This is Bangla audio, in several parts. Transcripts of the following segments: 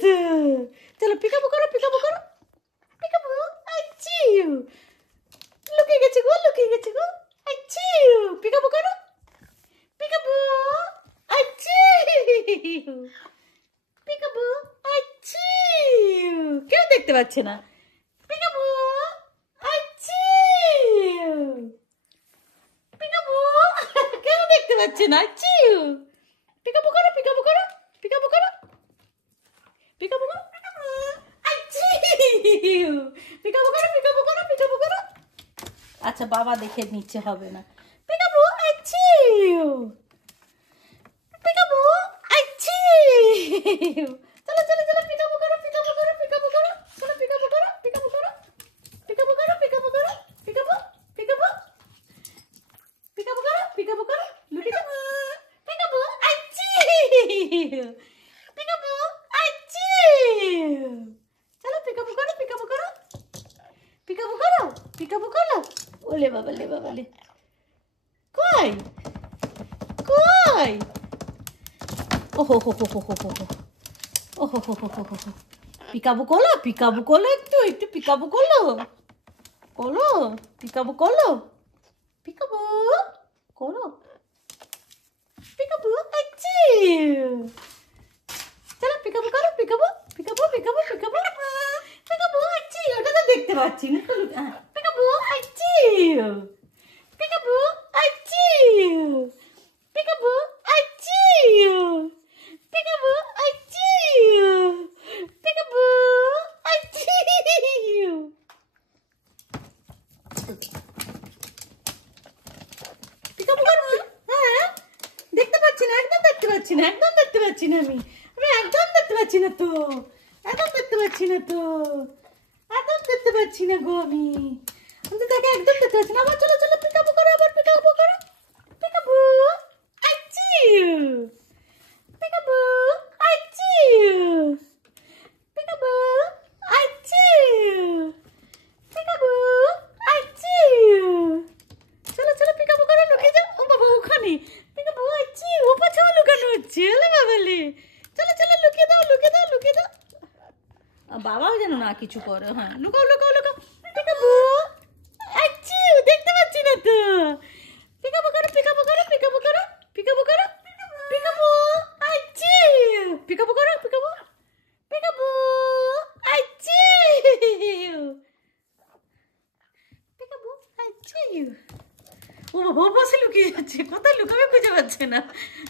তো চলো পিকাবু করো পিকাবু করো পিকাবু আইচিউ লুকিয়ে গেছে গো আইচিউ পিকাবু করো পিকাবু আইচিউ পিকাবু আইচিউ কেউ দেখতে পাচ্ছে না পিকাবু আইচিউ পিকাবু কেউ দেখতে পাচ্ছে না আইচিউ পিকাবু করো পিকাবু করো পিকাবু করো পিকাবু করো আইচিউ পিকাবু করো পিকাবু করো পিকাবু করো আচ্ছা বাবা দেখে নিচ্ছে হবে না পিকাবু আইচিউ পিকাবু আইচিউ চলো চলো চলো পিকাবু করো পিকাবু করো পিকাবু করো চলো পিকাবু করো পিকাবু করো পিকাবু করো পিকাবু করো পিকাবু পিকাবু পিকাবু করো পিকাবু করো লুকি যাও পিকাবু আইচিউ পিকাবু আইচিউ চলো পিকাবু করো পিকাবু করো পিকাবু করো পিকাবু করো ওলে বাবা লে কই কই ওহো হো হো হো হো হো ওহো হো হো হো হো পিকাবু করো একটু একটু পিকাবু করো পিকাবু করো পিকাবু করো পিকাবু আইচিউ চলো পিকাবু করো peekaboo peekaboo peekaboo peekaboo peekaboo I see you ওটা তো দেখতে পাচ্ছি না peekaboo I see you peekaboo I see you peekaboo I see you peekaboo I see you peekaboo I see you peekaboo করো হ্যাঁ দেখতে পাচ্ছি না একদম দেখতে পাচ্ছি না একদম দেখতে পাচ্ছি না আমি একদম দেখতে পাচ্ছি না তো একদম দেখতে পাচ্ছি না তো একদম দেখতে পাচ্ছি না গো আমি তো তাকে একদম দেখতে পাচ্ছি না আবার চলো চলো পিকাবু করো আবার পিকাবু করো peekaboo I see you peekaboo I see you peekaboo I see you peekaboo I see you চলো চলো পিকাবু করো লুকিয়ে যাও ও বাবা ওখানে পিকাবু আইচিউ ও পাছেও লুকানো হচ্ছে ওলে বাবালে চলো চলো লুকিয়ে দাও লুকিয়ে দাও লুকিয়ে দাও বাবাও যেন না কিছু করে হ্যাঁ লুকাও লুকাও লুকাও পিকাবু আইচিউ দেখতে পাচ্ছি না তো পিকাবু করো পিকাবু করো পিকাবু করো পিকাবু করো পিকাবু আইচিউ পিকাবু করো peekaboo peekaboo I see you peekaboo ICU ও বাবা ওর পাশে লুকিয়ে যাচ্ছে কোথায় লুকাবে খুঁজে পাচ্ছে না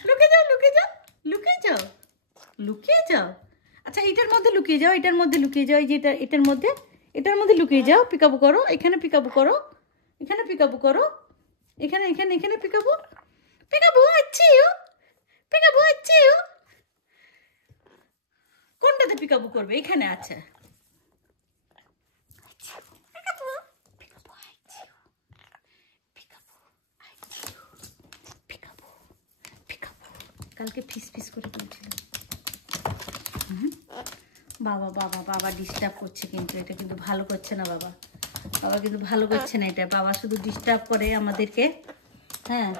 লুকিয়ে যাও লুকিয়ে যাও লুকিয়ে যাও লুকিয়ে যাও আচ্ছা এটার মধ্যে লুকিয়ে যাও এটার মধ্যে লুকিয়ে যাও এই যে এটার মধ্যে লুকিয়ে যাও পিকাবু করো এখানে পিকাবু করো এখানে পিকাবু করো এখানে এখানে এখানে peekaboo peekaboo I see you peekaboo ICU কোনটাতে পিকাবু করবে এখানে আছে কালকে ফিস করে বলছিল বাবা বাবা বাবা ডিস্টার্ব করছে কিন্তু এটা কিন্তু ভালো করছে না বাবা কিন্তু ভালো করছে না এটা বাবা শুধু ডিস্টার্ব করে আমাদেরকে হ্যাঁ